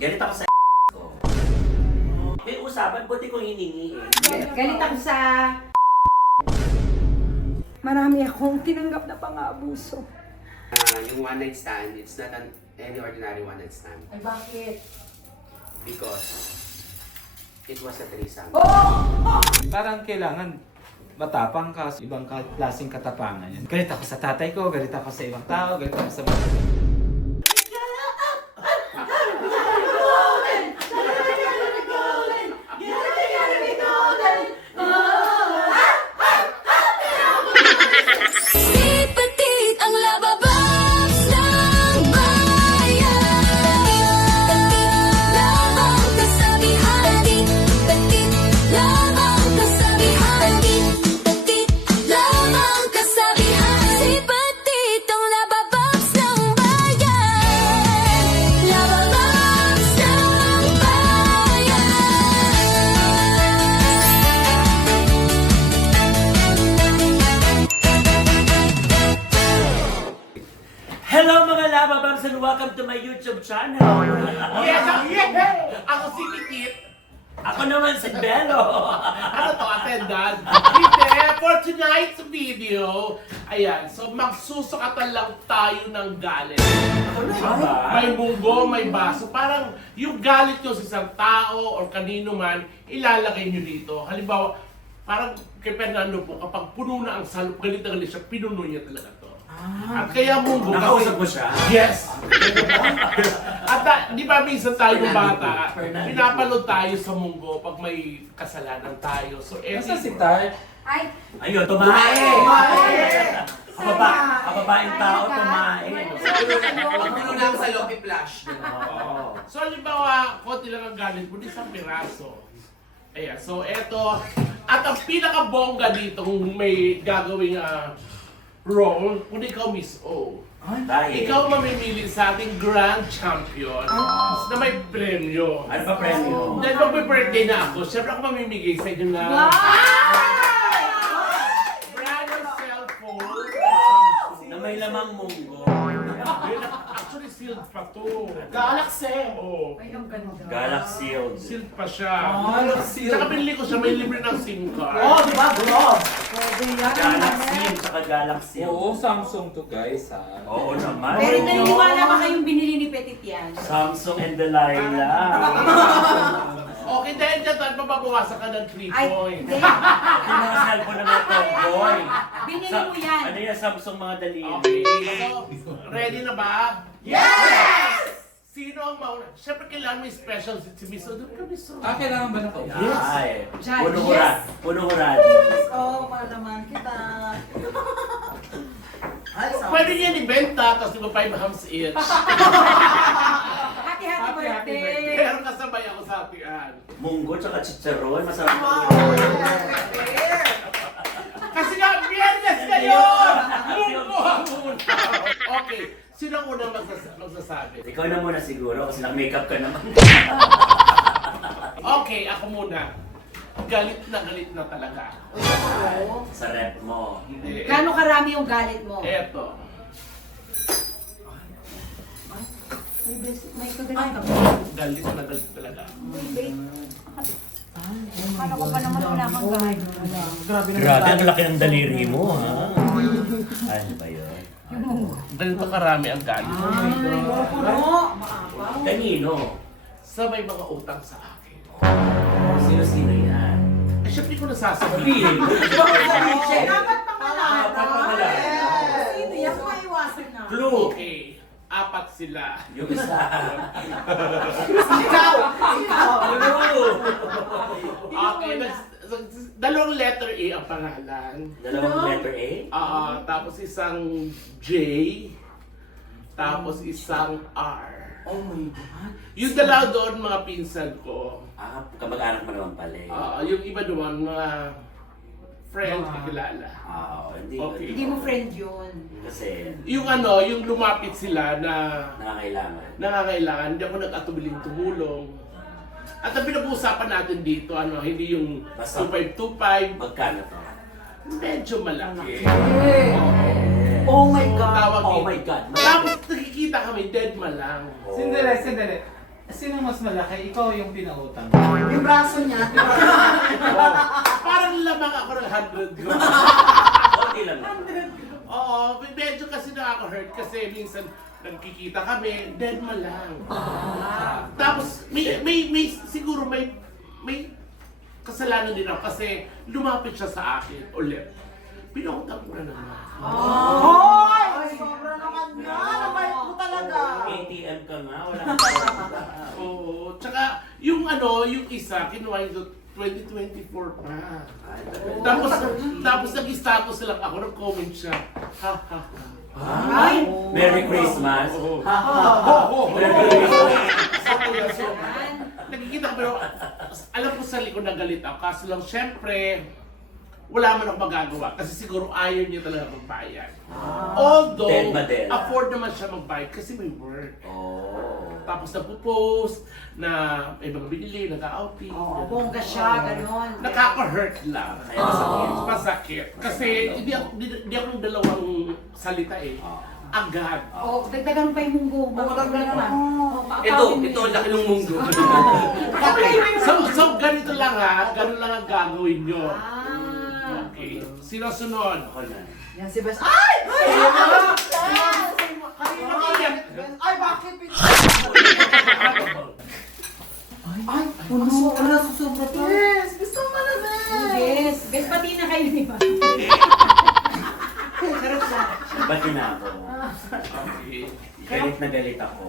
Galit ako sa ko. May usapan, buti kong hiningi eh. Galit ako sa... Marami akong tinanggap na pang-aabuso. Yung one night stand, it's not any ordinary one night stand. Ay, bakit? Because it was a threesome. Parang kailangan matapang ka, ibang klaseng katapangan yan. Galit ako sa tatay ko, galit ako sa ibang tao, galit ako sa... Hello mga Lababams and welcome to my YouTube channel. Yes! Ako si Tikit. Ako naman si Bello. Ano to, attendant? Hindi, for tonight's video, ayan, so magsusukatan lang tayo ng galit. May munggo, may baso. Parang yung galit nyo sa isang tao or kanino man, ilalagay nyo dito. Halimbawa, parang kay Fernando po, kapag puno na ang salop, galit na galit siya, pinuno niya talaga to. At kaya munggo Nakausap mo siya? Yes! At di ba minsan tayo ng bata, pinapanood tayo sa munggo pag may kasalanan tayo. So, Nasa si Tay? Ay, Ayun, tumae! Ang babaeng tao, tumae. Pag puno na ang salok, i-flash. Oo. So, halimbawa, konti lang ang galit mo, di isang piraso. Ayan, so eto. At ang pinakabongga dito, kung may gagawing role, kung ikaw Miss O. Dahil. Ikaw mamimili sa ating Grand Champion na may premyo. Ano ba premyo? Dahil pag may birthday na ako, syempre ako mamimigay sa inyo na brand ng cellphone. Na may lamang munggo. Actually, sealed pa to. Galaxy! Oo. ay, ang ganda. Galaxy Shield. Sealed pa siya. Galaxy. Saka binili ko siya, may libre ng SIM card. Di ba, bro? Pwede yan. Galaxy, tsaka Galaxy. Oo, Samsung to guys ha. Oo naman. Pero naniniwala ba kayong binili ni Petit yan? Samsung and Delilah. Okay, dahil dyan tayo mababawasan ka ng 3 Ay, points. hindi. Ito mga cellphone ng mga tomboy. Binili mo yan. Ano yan, Samsung mga daliri. Okay, so, ready na ba? Yes! Sino ang mauna? Siyempre kailangan may special si Miss O. Doon ka, Miss O. Kailangan ba na Ay, Diyan, puno yes. hurad. Puno hurad. Oo, para naman kita. Pwede niyan ibenta, tapos di ba 5 hams each. Happy birthday! Pero kasabay ako sa hatian. Munggo tsaka chicharon. Masarap na Kasi nga, biyernes ngayon! Munggo ang muna! Okay, sino ang unang magsasabi? Ikaw na muna siguro kasi nag-makeup ka naman. Okay, ako muna. Galit na talaga. Sa rep mo. Hindi. Gano'ng karami yung galit mo? Eto. May kagaling ka ba? Galit na talaga. Paano ko pa naman wala kang galit? Grabe, ang laki ng daliri mo, ha? Ano ba yun? Ganito karami ang galit. Kanino? Sa may mga utang sa akin. Sino-sino yan? Eh, syempre ko nasasabihin. Dapat Dapat pangalan. Sino yan? Maiwasan na. Clue! Okay, 4 sila. Yung isa. Clue! Okay, dalawang letter A ang pangalan. Dalawang letter A? Tapos isang J. Tapos isang R. Oh my God. Yung dalawa doon, mga pinsan ko. Kamag-anak mo naman pala eh. Yung iba doon, mga friends, kakilala. Hindi. Okay. Hindi mo friend yun. Kasi Yung yung lumapit sila na nakakailangan. nangangailangan, hindi ako nag-atubiling tumulong. At ang pinag-uusapan natin dito, hindi yung Basta- 2525, Magkano to? medyo malaki. Oh my So, God. tawag Oh dito. my God. Tapos nakikita kami, dead ma lang. Sandali. Sino mas malaki? Ikaw yung pinautang. Yung braso niya. Parang lamang ako ng 100 grams. Okay lang. Oo, medyo kasi nakaka-hurt kasi minsan nagkikita kami, dead ma lang. Tapos may siguro may kasalanan din ako kasi lumapit siya sa akin ulit. Pinautang ko na naman. Hoy! Sobra naman nga. Nabait mo talaga. ATM ka nga, wala kang Oo, tsaka yung yung isa, kinuha yung 2024 pa. Tapos nag-status lang ako, nag-comment siya. Ha ha ha. Ay! Merry Christmas! Oo. Merry Christmas! So, nakikita ko pero alam ko sa likod na galit ako. Kaso lang syempre, wala man ako magagawa kasi siguro ayaw niya talaga magbayad. Although, Del Madela. afford naman siya magbayad kasi may work. Oh. Tapos nagpo-post na may mga binili, nag-outing. Oo, bongga siya, gano'n. Nakaka-hurt lang. Kaya masakit. Masakit. Kasi hindi ako ng dalawang salita eh. Agad. Oo, dagdagan pa yung munggo. Dagdagan na. Ito ang laki ng mundo. So ganito lang ha, ganun lang ang gagawin nyo. Ah. Okay. Sino sunod? Ako na. Yan si Bes. Ay! Ay! Ay, bakit? Ay, puno. Wala susubra to. Yes, gusto mo na Yes, best pati na kayo, di ba? Charot lang. Ba't na ako? Okay. Galit na galit ako.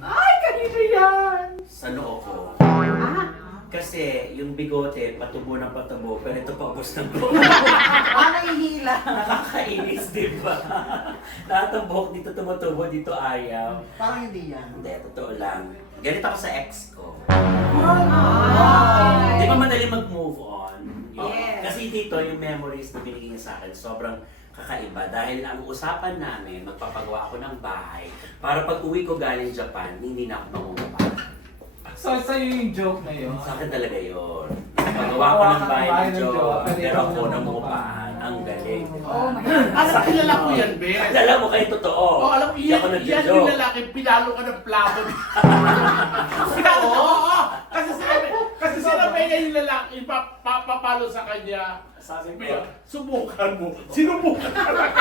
Ay, kanino yan? Sa noo ko. Ah, Kasi yung bigote, patubo ng patubo, pero ito pa ubos ng buhok. Nahihila. Nakakainis, di ba? Lahat ng buhok dito tumutubo, dito ayaw. Parang hindi yan. Hindi, totoo lang. Galit ako sa ex ko. Ay. Di ba madali mag-move on? Yes. Kasi dito, yung memories na binigay niya sa akin, sobrang kakaiba. Dahil ang usapan namin, magpapagawa ako ng bahay para pag uwi ko galing Japan, hindi na ako mangungapa. So, sa'yo yung joke na yun. Sa akin talaga yun. Pagawa ko ng bahay ng Jowa, pero ako namungupaan. Ang galing. Oh my God. Alam, kilala ko yan, Bes. Alam mo kayo totoo. Oh, alam mo, Hindi ako yan nagjo-joke. yung lalaki, pinalo ka ng plabo. Oo, kasi sinabi niya yung lalaki, papalo sa kanya. Sabi ko, Sabi, subukan mo. Sinubukan ka lang.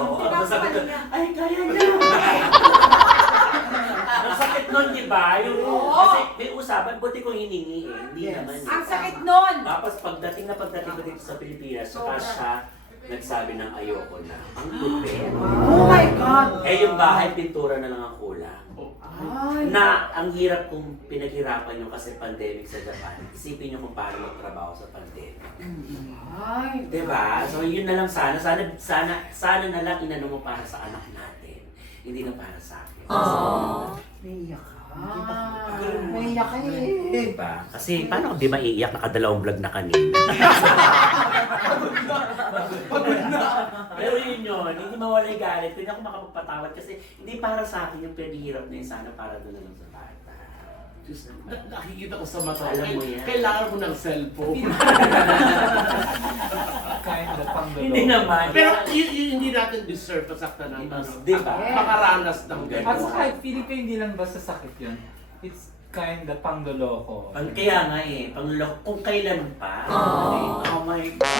oo, tapos sabi ko, ay, kaya niya. Ang sakit nun, di ba? Kasi may usapan, buti kong hiningi eh. Hindi Yes. naman. Ang sakit nun! Tapos pagdating ko dito sa Pilipinas, saka siya nagsabi ng ayoko na. Ang lupit. Oh my God! Eh yung bahay, pintura na lang ang kulang. Ay. Na ang hirap kung pinaghirapan nyo kasi pandemic sa Japan. Isipin nyo kung paano magtrabaho sa pandemic. Ay. Diba? So yun na lang sana na lang inano mo para sa anak natin. Hindi na para sa akin. Naiyak ka. Naiyak ka eh. Diba? Kasi paano kung di maiiyak, nakadalawang vlog na kanina. Pero yun yun, hindi mawala yung galit. Hindi ako makapagpatawad kasi hindi para sa akin yung pinaghihirap na yun, sana para doon na lang sa bata. Diyos naman. Nakikita ko sa mata. Alam mo yan. Kailangan mo ng cellphone. Kind of pang Hindi naman. Pero hindi natin deserve pasaktan ng Diba? makaranas ng At ganun. saka, feeling ko hindi lang basta sakit yun. It's kind of pangdoloko. Kaya nga eh, panglulok kung kailan pa. Oh my God.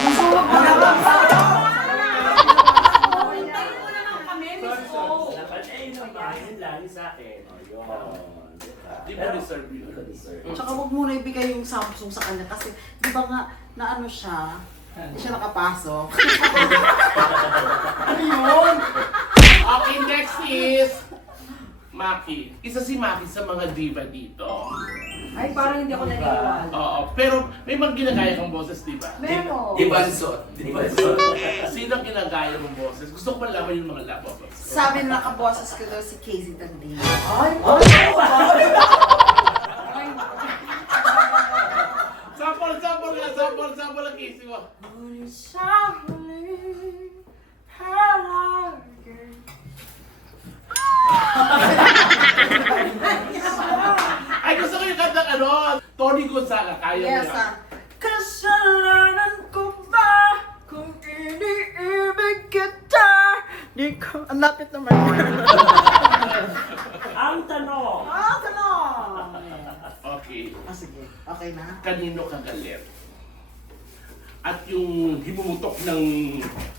Hintayin mo naman kami, Miss O. Dapat eh, yun naman, yun lang yun sa akin. O, yun. Di mo deserve yun. Hindi ko deserve. Tsaka huwag muna ibigay yung Samsung sa kanya kasi di ba nga na ano siya, hindi siya nakapasok. Ano yun? Okay, next is Maki. Isa si Maki sa mga diva dito. Ay, parang hindi ako naniniwala. Oo, pero may mga ginagaya kang boses, di ba? Meron. Ibansot. Sino ang ginagaya mong boses? Gusto ko malaman yung mga labos. Sabi na nakaboses ko daw si Casey Tandina. Sample ang kisi mo. Ay, gusto ko yung kanta Tony Gonzaga, kaya mo Yes, yan. Kasalanan ko ba kung iniibig kita? Di ko, ang lapit naman. Ang tanong, Ano? sige. Okay na? Kanino ka galit? At yung himutok ng...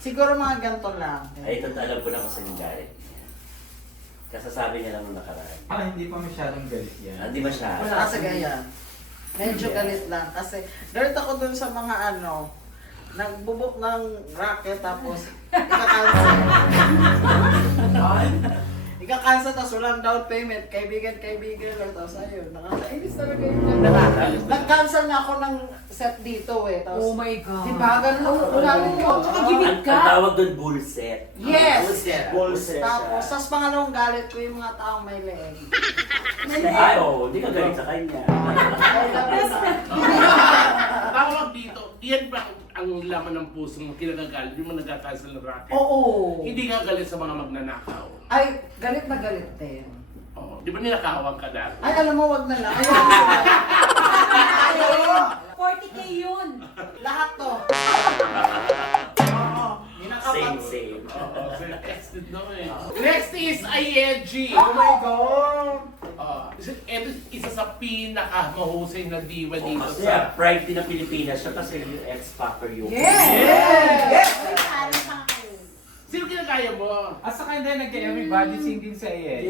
Siguro mga ganito lang. Ay, ito alam ko na kung saan yung galit niya. Kasasabi niya lang nung nakaraan. Hindi pa masyadong galit yan. Hindi ba siya? Kasi ganyan. Medyo galit lang. Kasi galit ako dun sa mga ano, nagbubok ng racket tapos ika-cancel. Ika-cancel tapos walang down payment. Kaibigan lang. Tapos ayun, nakakainis talaga yun. Nag-cancel na ako ng set dito eh. Tapos, Oh my God. diba? Ganun, unahin mo. Tsaka gimmick Ang ka. tawag doon bullset. Yes! Bullset Tapos, tas pangalawang galit ko yung mga taong may leeg. Ay, oo, hindi ka galit sa kanya. Ay, lapis na. Tawag dito, yan ba ang laman ng puso mo kinagagalit? Yung mga nagkakansel ng racket? Oo. Hindi ka galit sa mga magnanakaw. Ay, galit na galit din. Oh, di ba ninakawan ka dati? Ay, alam mo, wag na lang. Ayaw. 40K yun. Lahat to. Oo. Same. Oo, next no eh. Next is Ayeji. Oh my God. Ito isa sa pinaka-mahusay na diva dito Kasi sa... pride din ng Pilipinas siya kasi yung X-Factor yung... Yes! Sino kinakaya mo? At saka hindi, nag-everybody singing sa iyan.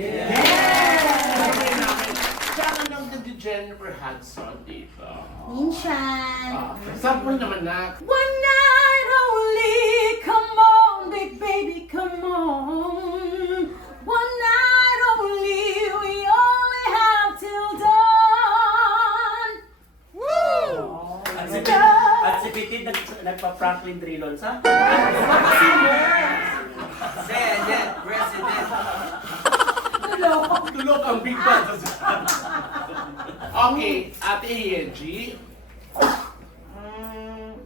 Siya ang nang si Jennifer Hudson dito. Minsan. Sample naman na. One night only, come on, big baby, come on. One night only, we only have till dawn. Woo! At si Petit nagpa-Franklin Drilon sa... President, President. Tulog ang big band. Okay, Ate Ayeji.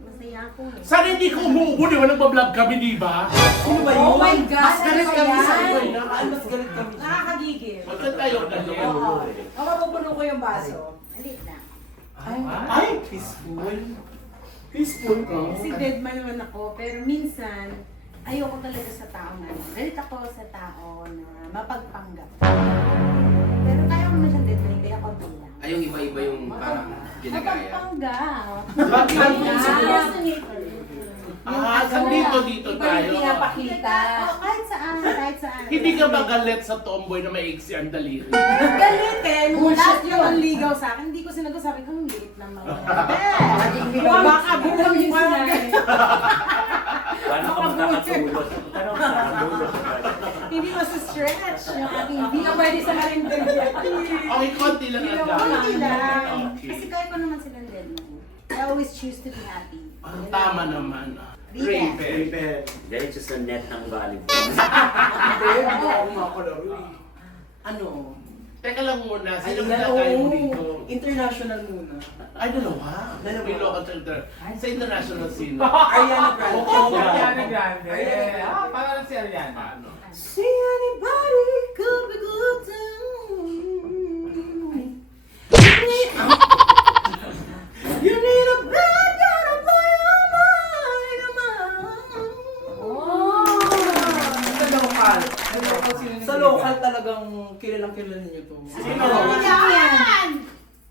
Masaya ako. Sana hindi ko umuubo, di ba? Nagbablog kami, di ba? Oh my God! Mas galit kami sa Ayan. iyo. Mas galit kami. Nakakagigil. Huwag ka tayo galit. Mapapupuno ko yung baso. Alit na. Ay, peaceful. Peaceful ka. Kasi dead man naman ako, pero minsan, ayoko talaga sa tao na galit ako sa tao na mapagpanggap. Pero kaya ko naman siyang dead man, kaya konti lang. Ay, yung iba-iba yung parang ginagaya. Mapagpanggap. Bakit? Impersonator. Dito Iba tayo. yung pinapakita. Kahit saan. Hindi ka ba galit sa tomboy na maiksi ang daliri? Galitin, Bullshit lahat yung yun. manligaw sa akin, hindi ko sinagot, sabi ko, ang liit naman. Baka bulang yung sinabi. Paano ka magkakatulog? Paano ka makakatulog? Hindi mas-stretch yung aking, hindi ka pwede sa karinderya. Okay, konti lang ang Konti lang. Okay. Kasi kaya ko naman silang dead man. I always choose to be happy. Ang tama naman. Raven. Raven. Dahil siya sa net ng volleyball. Hindi ako makalaro eh. Ano? Teka lang muna, sino Ay, kinakaya mo oo. dito? International muna. Ay, dalawa. May local center. Sa international scene. Ariana Grande. Oo, Ariana Grande. Ariana Grande. Parang si Ariana. Ano? See anybody could be good to You need a bad guy to play your mind. Oh. Sa local. Sa local talagang kilalang niyo to. Sino yan?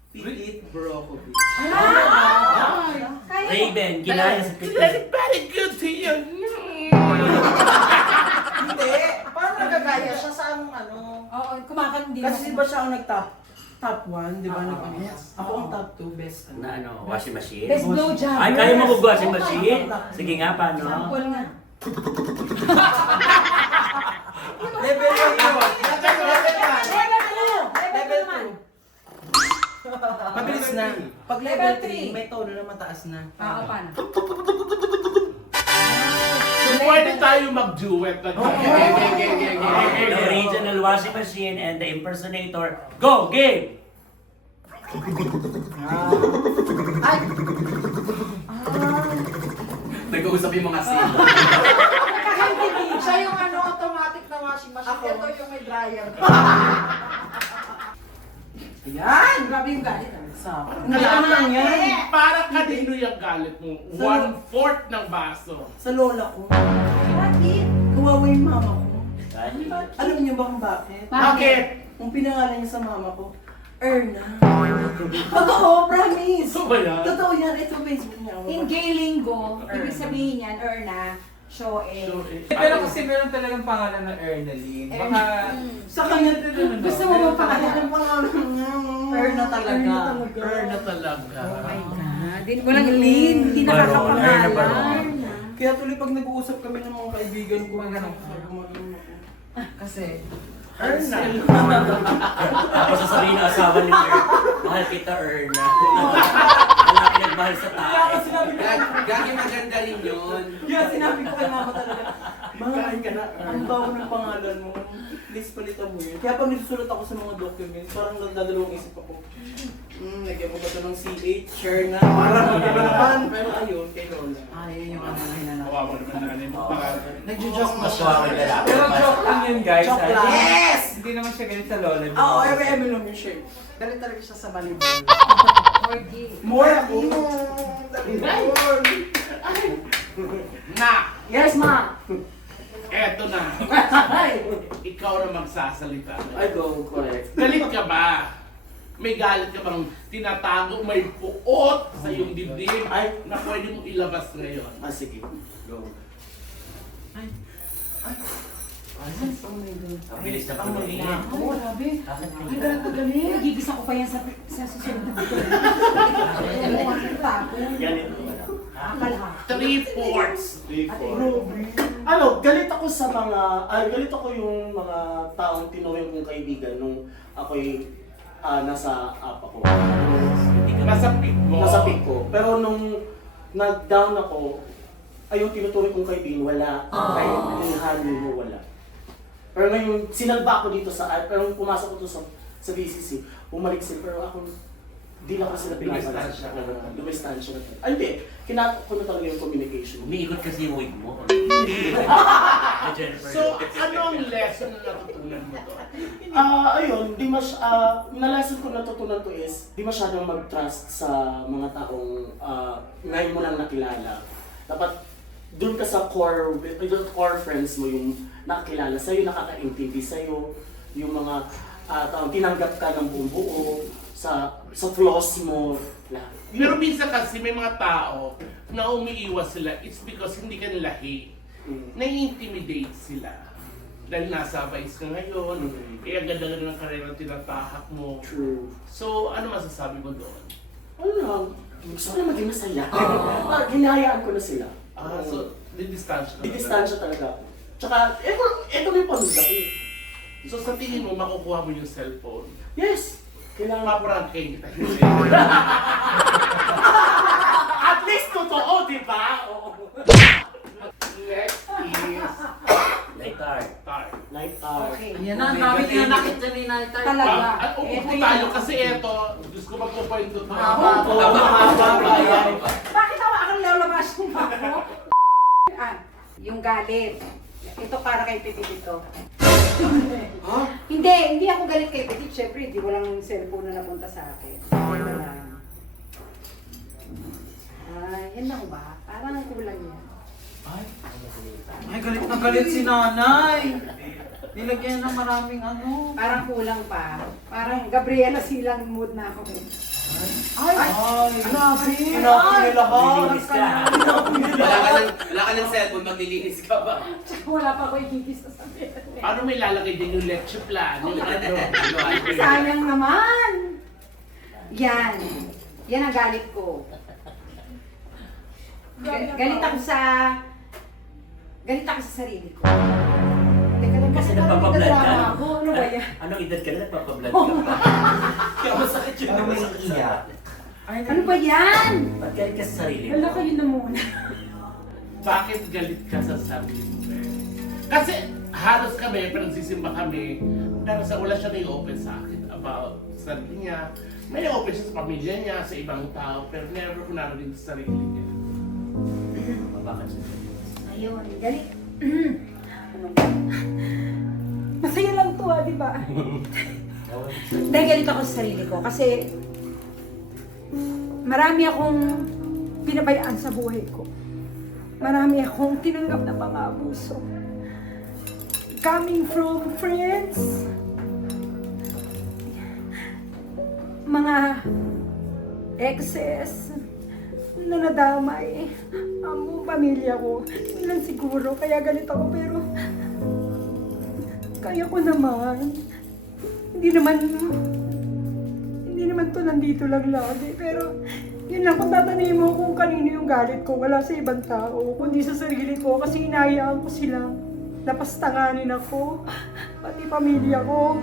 Pete Brokovic. Raven, ginaya sa Petit. Very good to you. Hindi. Paano nagagaya siya sa anong ano? Oo, kumakandi. Kasi di ba siya ang top 1, di ba? Yes. Ako ang top 2, best. Na ano, washing machine? Best blowjob. Ay, kaya mo mag-washing machine? Sige nga, paano? Sample nga. Level 1 yun. Level 2. Mabilis na. Pag Level level three. 3, may tono na mataas na. Oo, paano? So, pwede tayo mag-duet na The original washing machine and the impersonator. Go, game! Nag-uusap yung mga scene. Siya yung ano, automatic na washing machine. Ako. Ito yung may dryer. Ayan! Grabe yung galit. Sa Alam lang yan. Para kanino yung galit mo? 1/4 ng baso. Sa lola ko. Bakit? Kawawa yung mama ko. Ay, Alam niyo ba kung bakit? Bakit? Kung pinangalan niya sa mama ko, Erna. Totoo, promise. So ba yan? Totoo yan. Ito Facebook niya. In gay lingo, ibig sabihin yan, Erna, show So, Pero kasi meron talagang pangalan na Ernaline. Baka Sa kanya, Gusto mo ba pangalan? ang pangalan niya. Erna talaga. Erna talaga. Oh my God. Walang lin, hindi Baron, Erna Baron. nakakapangalan. Kaya tuloy pag nag-uusap kami ng mga kaibigan ko, Kasi, Erna. Tapos sasabihin ng asawa ni Erna, mahal kita, Erna. Wala pinagmahal sa tayo. Gagi maganda rin yun. kaya sinabi ko kay mama talaga, kain ka na, ang bago ng pangalan mo, please palitan mo yun. Kaya pag nagsusulat ako sa mga documents, parang nagdadalawang isip ako, lagyan mo ba ito ng CH, share na, parang iba naman, pero ayun, kay Lola. yun yung ano na hinanap. Kawawa naman na ganun. Nagjo-joke Mas suwang lalaki. Pero joke lang yun guys. Joke ah. lang. Yes! Hindi naman siya ganit sa lola. Oo, every lang yung share. Galit talaga siya sa volleyball. Orgy. More ako. Na! Yes, ma! Eto na. Ikaw na magsasalita. I go, correct. Galit ka ba? May galit ka bang tinatago, may puot sa iyong dibdib Ay. na pwede mong ilabas ngayon? Sige, go. Oh my God. Ang bilis na puluhin. Oo, grabe. Bakit Ang galit na galit. Nagigisa ko pa yan sa susunod na video. Ganito. Akala. 3/4. Ano, galit ako sa mga, galit ako yung mga taong tinuring kong kaibigan nung ako'y nasa apa ko. Nasa pick mo. Nasa peak ko. Pero nung nag-down ako, ay yung tinuturing kong kaibigan, wala. Kahit tinihali mo, wala. Pero ngayon, sinalba ako dito pero nung pumasok ko to sa BCC, bumalik sila, pero ako, di na ako sila pinapalas. Dumistansya na talaga. Ay, hindi. Kinatok ko na talaga yung communication. Umiikot kasi yung wig mo. So, ano ang lesson na natutunan mo doon? Ayun, na lesson ko natutunan to is, di masyadong mag-trust sa mga taong ngayon mo lang nakilala. Dapat, doon ka sa core friends mo yung nakakilala sa'yo, nakaka-intindi sa'yo, yung mga taong tinanggap ka ng buong buo, sa flaws mo. Pero minsan kasi may mga tao na umiiwas sila, it's because hindi ka nila hate. Nai-intimidate sila. Dahil nasa vice ka ngayon, ang ganda-ganda ng karera tinatahak mo. True. So, ano masasabi mo doon? Ano lang, gusto ko na maging masaya. Hinahayaan ko na sila. So, didistansya ka. Didistansya talaga ako. Tsaka, ito may panulaki. So, sa tingin mo, makukuha mo yung cellphone. Yes! Kailangan Maprank kayo kita. At least totoo, di ba? Oo. Next is Light art. Tar. Night art. Okay. Yan na, ang dami tinanakit dyan ni Nighter. Talaga. At upo tayo kasi eto, Diyos ko magpupoint to. Oo, mahaba pa yan. Bakit ako akong lalabas yung ako? Yung galit. Ito para kay Petit ito. Hindi ako galit kay Petit. Siyempre, hindi walang cellphone na napunta sa akin. Yan lang. Yan lang ba? Parang kulang yan. Ay, galit na galit si nanay. Nilagyan ng maraming ano. Parang kulang pa. Parang Gabriela silang mood na ako. Ay, grabe. Hanapin nila ka. Lilinis ka. Wala ka ng cellphone, maglilinis ka ba? Tsaka wala pa ako igigis sa sabihin. Paano may lalagay din yung leche plan? Yung ano? Sayang naman! Yan. Yan ang galit ko. Galit ako sa sarili ko. Teka lang, Kasi parang nagpapablad ka. nagdrama ako. Ano ba yan? Anong edad ka na nagpapablad ka pa? Kaya masakit yun. Ano may iiyak? Ano ba yan? Ba't galit ka sa sarili mo? Wala kayo na muna. Bakit galit ka sa sarili mo? Kasi halos kami, pinagsisimba kami, pero wala siya na-open sa akin about sarili niya. May open siya sa pamilya niya, sa ibang tao, pero never ko narinig sa sarili niya. Bakit siya? Ayun, galit. Ano ba? Masaya lang to di ba? Dahil galit ako sa sarili ko kasi marami akong pinabayaan sa buhay ko. Marami akong tinanggap na mga abuso. Coming from friends, mga exes na nadamay ang buong pamilya ko. Yun lang siguro, kaya galit ako, pero kaya ko naman. Hindi naman to nandito lang lagi, pero yun lang, kung tatanin mo kung kanino yung galit ko, wala sa ibang tao, kundi sa sarili ko, kasi hinahayaan ko sila. Napastanganin ako, pati pamilya ko.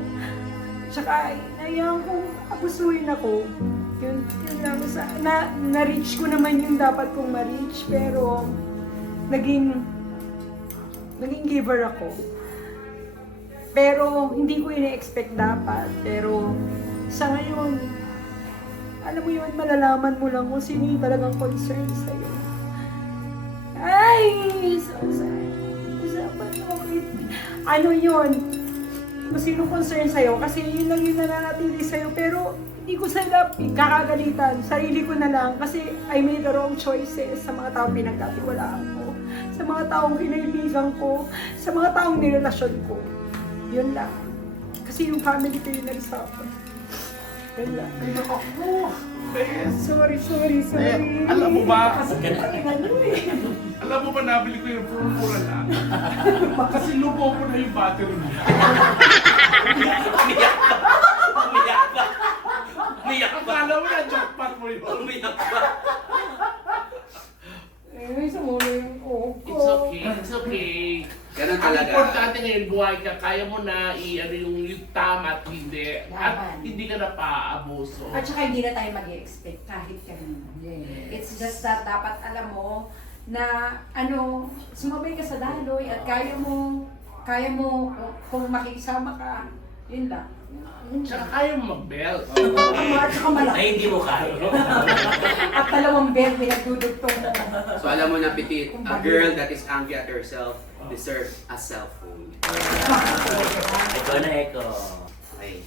Tsaka hinahayaan kong abusuhin ako. Yun lang, na-reach ko naman yung dapat kong ma-reach, pero naging giver ako. Pero hindi ko ina-expect dapat, pero sa ngayon, alam mo yun, malalaman mo lang kung sino yung talagang concern sa'yo. Ay! So sad. Okay. Ano yun? Kung sino concern sa'yo, kasi yun lang yung nananatili sa'yo, pero hindi ko sila kakagalitan. Sarili ko na lang, kasi I made the wrong choices sa mga taong pinagkatiwalaan ko, sa mga taong kinaibigan ko, sa mga taong nirelasyon ko. Yun lang. Kasi yung family ko yung nag-suffer. Yun lang. Sorry. Alam mo ba? eh. Alam mo ba, nabili ko yung pura lang? Kasi lubo ko na yung battery mo. Umiyak ba? Akala mo na, jackpot mo yun. Umiyak ba? It's okay. Ganun Ang talaga. importante ngayon, buhay ka, kaya mo na i-ano yung tama at hindi. At Laban. hindi ka na pa-abuso. At saka hindi na tayo mag-expect kahit kanina. It's just that dapat alam mo na sumabay ka sa daloy at kaya mo kung makikisama ka, yun lang. Tsaka kaya mo mag-belt. At saka malaki. Ay, hindi mo kaya. At dalawang bed pinagdudugtong mo. So alam mo na, Petit, a girl that is angry at herself deserves a cell phone. Eko na eko. Okay.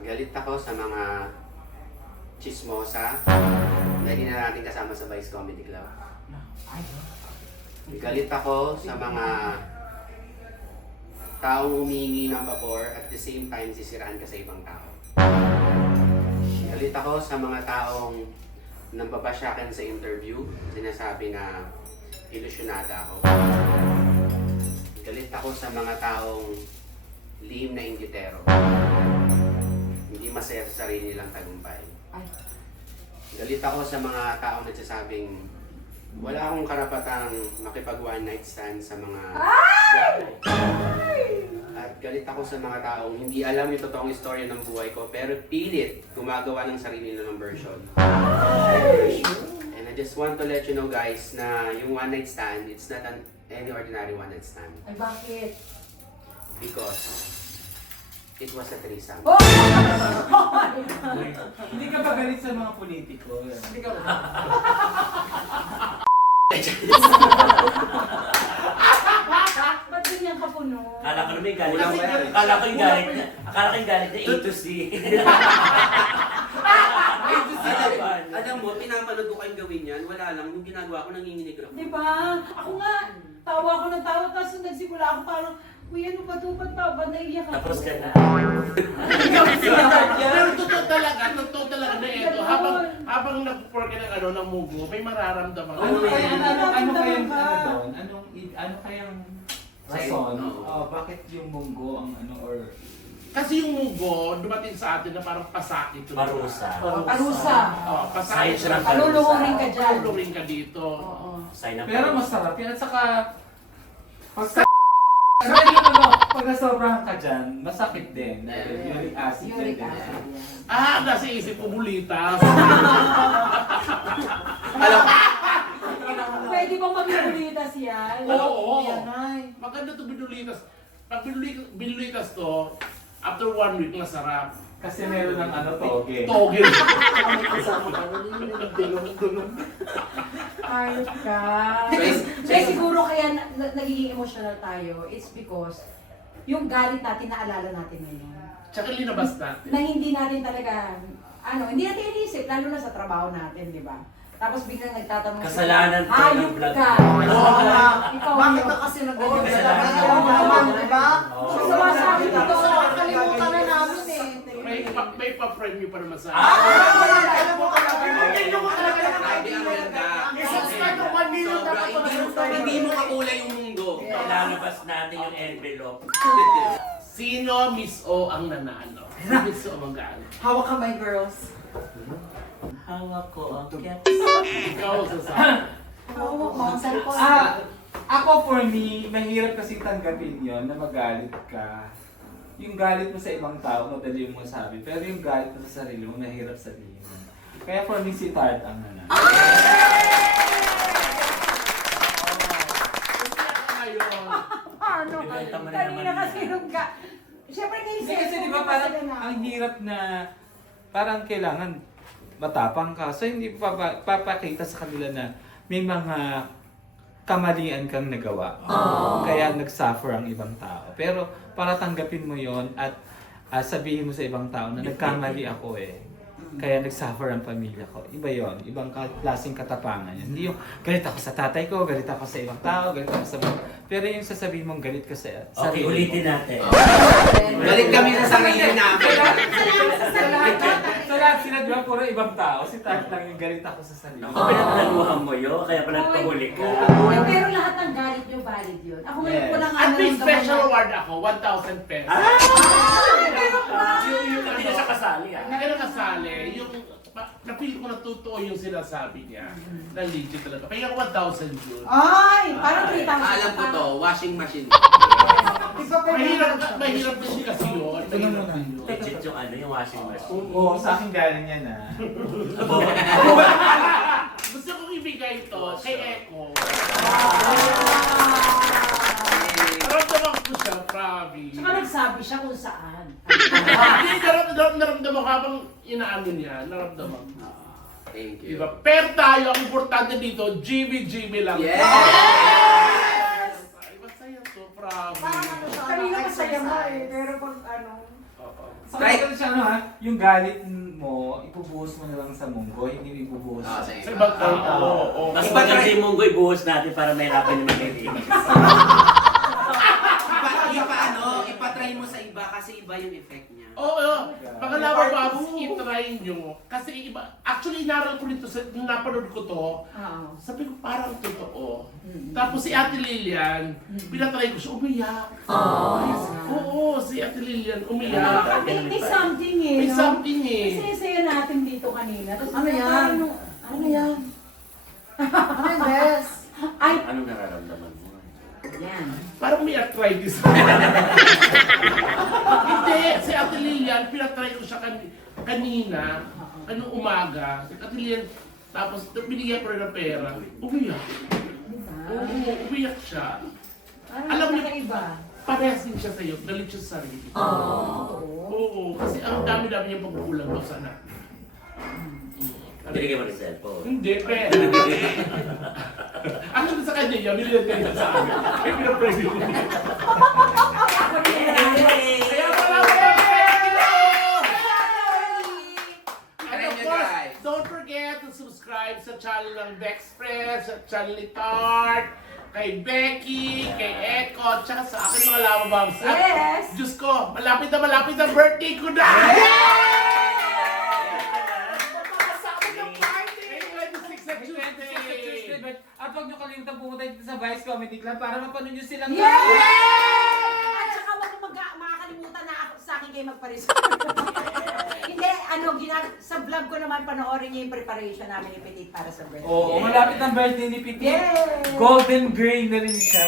Galit ako sa mga chismosa na hindi na natin kasama sa Vice Comedy Club. Galit ako sa mga taong humingi ng pabor at the same time sisiraan ka sa ibang tao. Galit ako sa mga taong nambabasyakan sa interview, sinasabi na ilusyonada ako. Galit ako sa mga taong lihim na inggitero. Hindi masaya sa sarili nilang tagumpay. Galit ako sa mga taong nagsasabing wala akong karapatang makipag one night stand sa mga at galit ako sa mga taong hindi alam yung totoong istorya ng buhay ko pero pilit gumagawa ng sarili nilang version. And I just want to let you know guys na yung one night stand, it's not any ordinary one night stand. Ay, bakit? Because it was a threesome. Hindi ka ba galit sa mga politiko? Hindi ka ba? Ba't ganyan ka puno? Akala ko naman yung galit. Kulang ba yan? Akala ko yung galit niya. Akala ko yung galit niya A to C. Alam mo, pinapanood ko kayong gawin yan, wala lang, yung ginagawa ko, nanginginig ako. Di ba? Ako nga, tawa ako ng tawa, tapos nung nagsimula ako parang, uy, ano ba ito? Ba't ba? Naiyak ako. Tapos ka na. Pero totoo talaga na ito. Habang nag-pour ka ng ng mugo, may mararamdaman ka. Ano kayang Nararamdaman ka. doon? Ano kayang rason? Bakit yung munggo ang or Kasi yung mugo, dumating sa atin na parang pasakit. Parusa. Parusa. Oh, pasakit. Sign siya ng Paluluhurin ka dyan. Paluluhurin ka dito. Oo. Sign ng pero parusa. masarap yan at saka pag nasobrahan ka dyan, masakit din. Uric acid Uric din. acid. Nasa isip ko bulitas. Pwede bang mag-bulitas yan? Oo. Yan ay. Maganda to binulitas. Pag binulitas to, after 1 week, masarap. Kasi meron ng toge. Toge. Ayos ka. Guys, Kaya siguro kaya nagiging emotional tayo, it's because yung galit natin, naalala natin ngayon. Tsaka linabas natin. Na hindi natin talaga, hindi natin inisip, lalo na sa trabaho natin, di ba? Tapos biglang nagtatanong Kasalanan ko ng hayop vlog. ka. Oo nga. Ikaw Bakit yun. ka kasi nagganyan sa kasalanan lahat? ko. Oo naman, di ba? Oo. Sumasabi ka to. Nakalimutan na namin eh. May ipa-frame niyo pa naman sa Alam mo talaga, hindi mo talaga Grabe ang ganda. I-subscribe ng 1 million Sobra, dapat hindi mo kakulay yung mundo. Ilalabas natin yung envelope. Sino Miss O ang nanalo? Miss O ang gaano? Hawak kamay, girls. Hawak ko ang caps. Ikaw ang sasabi. Hawak mo ang cellphone. Ako for me, mahirap kasi tanggapin yon na magalit ka. Yung galit mo sa ibang tao, madali mo masabi. Pero yung galit mo sa sarili mo, mahirap sabihin. Kaya for me, si Tart ang nanalo. Paano? Ibenta mo na Kanina naman kasi yan. nung ka... Siyempre kayo Hindi kasi di ba parang ang hirap na parang kailangan matapang ka. So hindi papakita sa kanila na may mga kamalian kang nagawa. Kaya nagsuffer ang ibang tao. Pero para tanggapin mo yon at sabihin mo sa ibang tao na nagkamali ako eh. Kaya nagsuffer ang pamilya ko. Iba yon, ibang klaseng katapangan yan. Hindi yung galit ako sa tatay ko, galit ako sa ibang tao, galit ako sa mga... Pero yung sasabihin mong galit ka sa Okay, sarili mo. ulitin natin. Galit kami sa sarili namin. So lahat sila, di ba, puro ibang tao. Si Tart lang yung galit ako sa sarili. Ako pinagtaluhan mo yun, kaya pala nagpahuli ka. Uy, pero lahat ng galit nyo valid yun. Ako ngayon ko lang At may special award ako, 1,000 pesos. Yung hindi na siya kasali ah. Hindi ka nakasali, yung napili ko na totoo yung sinasabi niya. Na legit talaga. Kaya ako 1,000 yun. Ay, parang 3,000. Alam ko to, washing machine. Mahirap din kasi yun. Mahirap din yun. Legit yung ano, yung washing machine. Oo, sa akin galing yan ah. Gusto kong ibigay ito kay Eko. Naramdaman ko siya, promise. Tsaka nagsabi siya kung saan. Hindi, naramdaman ko habang inaano niya. Naramdaman ko. Thank you. Diba? Pero tayo, ang importante dito, Jimmy lang. Yes! Ay, masaya to, promise. Kanina masaya mo eh, pero pag ano... Oo. So, right. Siya, ano, ha? Yung galit mo, ipubuhos mo na lang sa munggo, hindi ipubuhos Ah, sa sa Sa ibang tao, oo. Mas maganda yung munggo ibuhos natin para may hirapan yung maglilinis. Ipatry mo sa iba kasi iba yung effect niya. Oo, mga labababos, itry nyo. Kasi iba, actually inaral ko nito, nung napanood ko to, sabi ko parang totoo. Tapos si Ate Lilian, pinatry ko siya, umiyak. Oo, si Ate Lilian, umiyak. May something eh, May no? something eh. Kasi saya natin dito kanina. Tapos Ano yan? parang- Ano yan? Ano yung dress? Ay, Anong nararamdaman mo? yan. Parang may arthritis. Hindi, si Ate Lilian, pinatry ko siya kanina, anong umaga. Si Ate Lilian, tapos binigyan ko rin ng pera. Umiyak. Oo, umiyak siya. Parang Alam niyo- kakaiba. Parehas din siya sa'yo, galit siya sa sarili. Oo, kasi ang dami-dami niyang pagkukulang daw sa anak. Binigyan mo ng cellphone. Hindi, pera. Actually sa kanya niya, binigyan ka niya sa akin. Kaya pinapresi niya. Kaya pala ko Try of nyo, course, guys. don't forget to subscribe sa channel ng Bexpress, sa channel ni Tart, kay Becky, kay Eko, tsaka sa akin mga lamababs. At, Yes! Diyos ko, malapit na birthday ko na! Magpapasama ng party! 26 na Tuesday! At huwag nyo kalimutan pumunta dito sa Vice Comedy Club para mapanood nyo silang At saka huwag makakalimutan na ako sa akin kayo magpareserve. Hindi, sa vlog ko naman panoorin niyo yung preparation namin ni Petit para sa birthday. Oo, malapit ang birthday ni Piti. Yay! Golden gray na rin siya.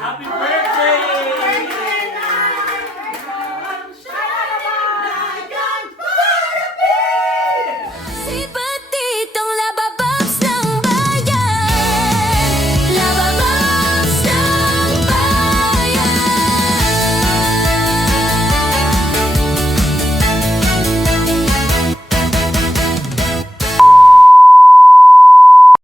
Happy birthday!